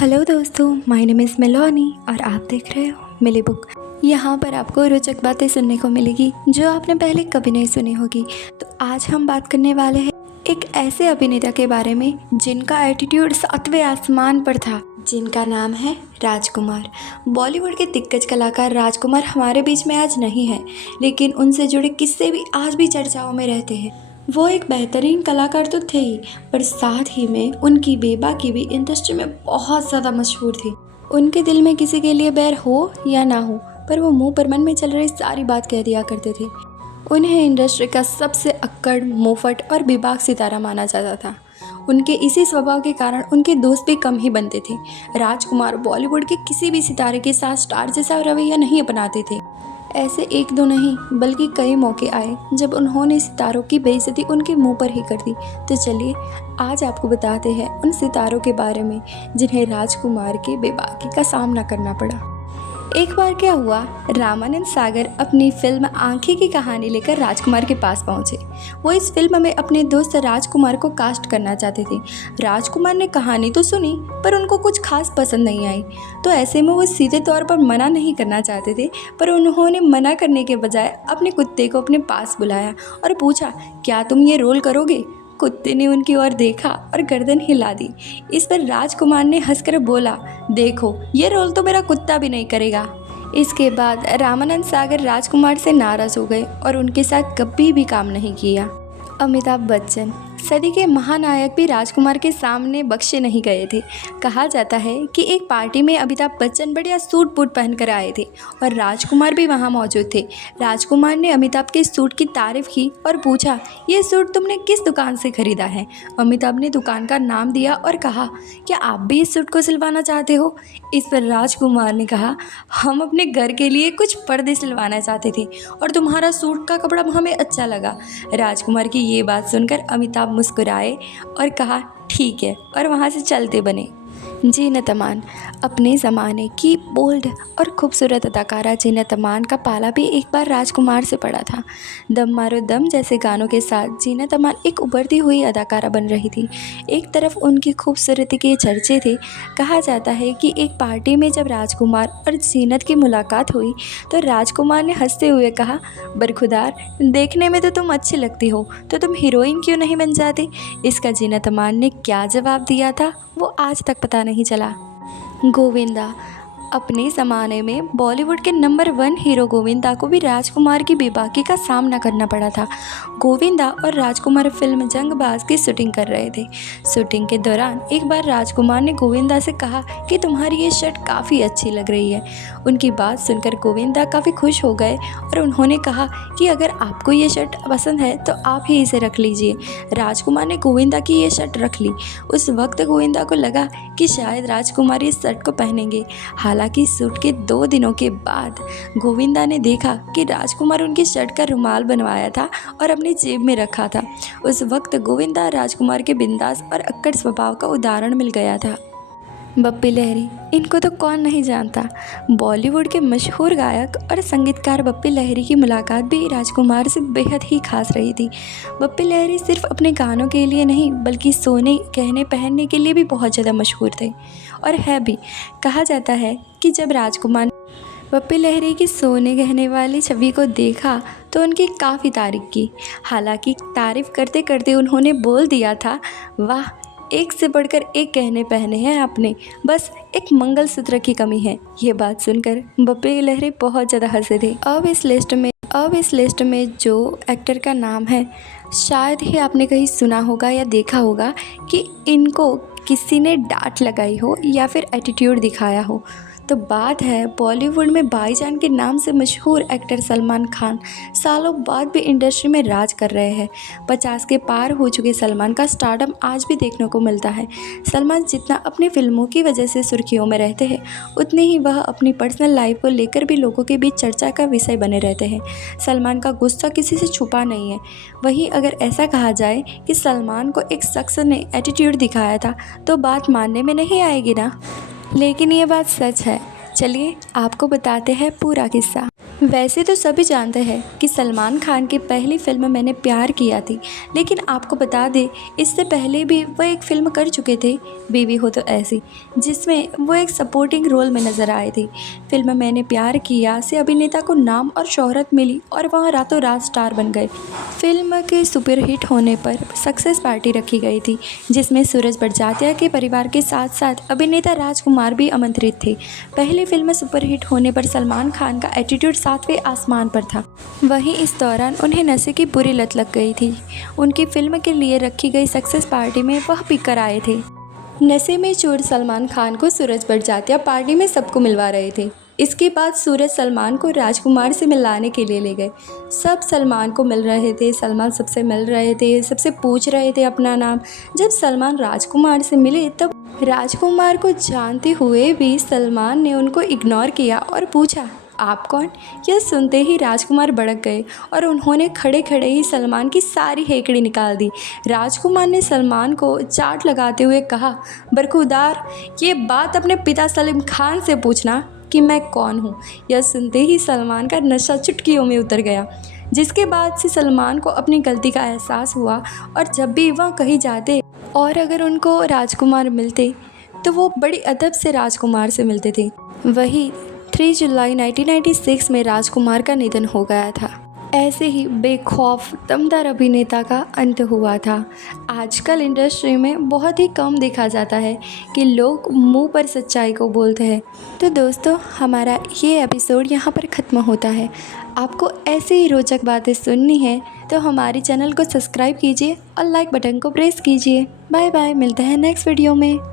Hello दोस्तों, my name is Meloni और आप देख रहे हो मिली बुक। यहाँ पर आपको रोचक बातें सुनने को मिलेगी जो आपने पहले कभी नहीं सुनी होगी। तो आज हम बात करने वाले हैं एक ऐसे अभिनेता के बारे में जिनका एटीट्यूड सातवें आसमान पर था, जिनका नाम है राजकुमार। बॉलीवुड के दिग्गज कलाकार राजकुमार हमारे बीच में आज नहीं है, लेकिन उनसे जुड़े किस्से भी आज भी चर्चाओं में रहते हैं। वो एक बेहतरीन कलाकार तो थे ही, पर साथ ही में उनकी बेबाकी भी इंडस्ट्री में बहुत ज़्यादा मशहूर थी। उनके दिल में किसी के लिए बैर हो या ना हो, पर वो मुंह पर मन में चल रही सारी बात कह दिया करते थे। उन्हें इंडस्ट्री का सबसे अक्कड़, मुंहफट और बेबाक सितारा माना जाता था। उनके इसी स्वभाव के कारण उनके दोस्त भी कम ही बनते थे। राजकुमार बॉलीवुड के किसी भी सितारे के साथ स्टार जैसा रवैया नहीं अपनाते थे। ऐसे एक दो नहीं बल्कि कई मौके आए जब उन्होंने सितारों की बेइज्जती उनके मुंह पर ही कर दी। तो चलिए आज आपको बताते हैं उन सितारों के बारे में जिन्हें राजकुमार के बेबाकी का सामना करना पड़ा। एक बार क्या हुआ, रामानंद सागर अपनी फिल्म आंखें की कहानी लेकर राजकुमार के पास पहुंचे। वो इस फिल्म में अपने दोस्त राजकुमार को कास्ट करना चाहते थे। राजकुमार ने कहानी तो सुनी, पर उनको कुछ खास पसंद नहीं आई। तो ऐसे में वो सीधे तौर पर मना नहीं करना चाहते थे, पर उन्होंने मना करने के बजाय अपने कुत्ते को अपने पास बुलाया और पूछा, क्या तुम ये रोल करोगे? कुत्ते ने उनकी ओर देखा और गर्दन हिला दी। इस पर राजकुमार ने हंसकर बोला, देखो ये रोल तो मेरा कुत्ता भी नहीं करेगा। इसके बाद रामानंद सागर राजकुमार से नाराज़ हो गए और उनके साथ कभी भी काम नहीं किया। अमिताभ बच्चन सदी के महानायक भी राजकुमार के सामने बख्शे नहीं गए थे। कहा जाता है कि एक पार्टी में अमिताभ बच्चन बढ़िया सूट बूट पहनकर आए थे और राजकुमार भी वहां मौजूद थे। राजकुमार ने अमिताभ के सूट की तारीफ की और पूछा, ये सूट तुमने किस दुकान से खरीदा है? अमिताभ ने दुकान का नाम दिया और कहा, क्या आप भी इस सूट को सिलवाना चाहते हो? इस पर राजकुमार ने कहा, हम अपने घर के लिए कुछ पर्दे सिलवाना चाहते थे और तुम्हारा सूट का कपड़ा हमें अच्छा लगा। राजकुमार की ये बात सुनकर अमिताभ मुस्कुराए और कहा, ठीक है, और वहाँ से चलते बने। जीनत अमान अपने ज़माने की बोल्ड और खूबसूरत अदाकारा जीनत अमान का पाला भी एक बार राजकुमार से पड़ा था। दम मारो दम जैसे गानों के साथ जीनत अमान एक उभरती हुई अदाकारा बन रही थी। एक तरफ उनकी खूबसूरती के चर्चे थे। कहा जाता है कि एक पार्टी में जब राजकुमार और जीनत की मुलाकात हुई तो राजकुमार ने हंसते हुए कहा, बरखुदार, देखने में तो तुम अच्छी लगती हो, तो तुम हीरोइन क्यों नहीं बन जाती? इसका जीनत अमान ने क्या जवाब दिया था वो आज तक पता नहीं चला। गोविंदा अपने ज़माने में बॉलीवुड के नंबर 1 हीरो गोविंदा को भी राजकुमार की बेबाकी का सामना करना पड़ा था। गोविंदा और राजकुमार फिल्म जंगबाज की शूटिंग कर रहे थे। शूटिंग के दौरान एक बार राजकुमार ने गोविंदा से कहा कि तुम्हारी ये शर्ट काफ़ी अच्छी लग रही है। उनकी बात सुनकर गोविंदा काफ़ी खुश हो गए और उन्होंने कहा कि अगर आपको ये शर्ट पसंद है तो आप ही इसे रख लीजिए। राजकुमार ने गोविंदा की ये शर्ट रख ली। उस वक्त गोविंदा को लगा कि शायद राजकुमार इस शर्ट को पहनेंगे। हालांकि शूट के 2 दिनों के बाद गोविंदा ने देखा कि राजकुमार उनकी शर्ट का रुमाल बनवाया था और अपनी जेब में रखा था। उस वक्त गोविंदा राजकुमार के बिंदास और अक्कड़ स्वभाव का उदाहरण मिल गया था। बप्पी लहरी, इनको तो कौन नहीं जानता। बॉलीवुड के मशहूर गायक और संगीतकार बप्पी लहरी की मुलाकात भी राजकुमार से बेहद ही खास रही थी। बप्पी लहरी सिर्फ अपने गानों के लिए नहीं बल्कि सोने गहने पहनने के लिए भी बहुत ज़्यादा मशहूर थे और है भी। कहा जाता है कि जब राजकुमार ने बप्पी लहरी की सोने गहने वाली छवि को देखा तो उनकी काफ़ी तारीफ की। हालांकि तारीफ करते करते उन्होंने बोल दिया था, वाह, एक से बढ़कर एक गहने पहने हैं आपने, बस एक मंगलसूत्र की कमी है। ये बात सुनकर बप्पी लहरी बहुत ज़्यादा हंसे थे। अब इस लिस्ट में जो एक्टर का नाम है शायद ही आपने कहीं सुना होगा या देखा होगा कि इनको किसी ने डांट लगाई हो या फिर एटीट्यूड दिखाया हो। तो बात है बॉलीवुड में भाईजान के नाम से मशहूर एक्टर सलमान खान। सालों बाद भी इंडस्ट्री में राज कर रहे हैं। 50 के पार हो चुके सलमान का स्टारडम आज भी देखने को मिलता है। सलमान जितना अपनी फिल्मों की वजह से सुर्खियों में रहते हैं, उतनी ही वह अपनी पर्सनल लाइफ को लेकर भी लोगों के बीच चर्चा का विषय बने रहते हैं। सलमान का गुस्सा किसी से छुपा नहीं है। वहीं अगर ऐसा कहा जाए कि सलमान को एक शख्स ने एटीट्यूड दिखाया था तो बात मानने में नहीं आएगी ना, लेकिन ये बात सच है। चलिए आपको बताते हैं पूरा किस्सा। वैसे तो सभी जानते हैं कि सलमान खान की पहली फिल्म मैंने प्यार किया थी, लेकिन आपको बता दें इससे पहले भी वो एक फ़िल्म कर चुके थे, बीवी हो तो ऐसी, जिसमें वो एक सपोर्टिंग रोल में नज़र आए थे। फिल्म मैंने प्यार किया से अभिनेता को नाम और शोहरत मिली और वह रातों रात स्टार बन गए। फिल्म के सुपरहिट होने पर सक्सेस पार्टी रखी गई थी, जिसमें सूरज बड़जात्या के परिवार के साथ साथ अभिनेता राजकुमार भी आमंत्रित थे। पहली फिल्म सुपरहिट होने पर सलमान खान का एटीट्यूड 7वें आसमान पर था। वहीं इस दौरान उन्हें नशे की बुरी लत लग गई थी। उनकी फिल्म के लिए रखी गई सक्सेस पार्टी में वह पीकर आए थे। नशे में चूर सलमान खान को सूरज बड़जात्या पार्टी में सबको मिलवा रहे थे। इसके बाद सूरज सलमान को राजकुमार से मिलाने के लिए ले गए। सब सलमान को मिल रहे थे, सलमान सबसे मिल रहे थे, सबसे पूछ रहे थे अपना नाम। जब सलमान राजकुमार से मिले तब राजकुमार को जानते हुए भी सलमान ने उनको इग्नोर किया और पूछा, आप कौन? यह सुनते ही राजकुमार भड़क गए और उन्होंने खड़े खड़े ही सलमान की सारी हेकड़ी निकाल दी। राजकुमार ने सलमान को चाट लगाते हुए कहा, बरखुरदार, ये बात अपने पिता सलीम खान से पूछना कि मैं कौन हूँ। यह सुनते ही सलमान का नशा चुटकियों में उतर गया, जिसके बाद से सलमान को अपनी गलती का एहसास हुआ और जब भी वह कहीं जाते और अगर उनको राजकुमार मिलते तो वो बड़ी अदब से राजकुमार से मिलते थे। वही 3 जुलाई 1996 में राजकुमार का निधन हो गया था। ऐसे ही बेखौफ दमदार अभिनेता का अंत हुआ था। आजकल इंडस्ट्री में बहुत ही कम देखा जाता है कि लोग मुंह पर सच्चाई को बोलते हैं। तो दोस्तों, हमारा ये एपिसोड यहाँ पर ख़त्म होता है। आपको ऐसे ही रोचक बातें सुननी है तो हमारे चैनल को सब्सक्राइब कीजिए और लाइक बटन को प्रेस कीजिए। बाय बाय, मिलते हैं नेक्स्ट वीडियो में।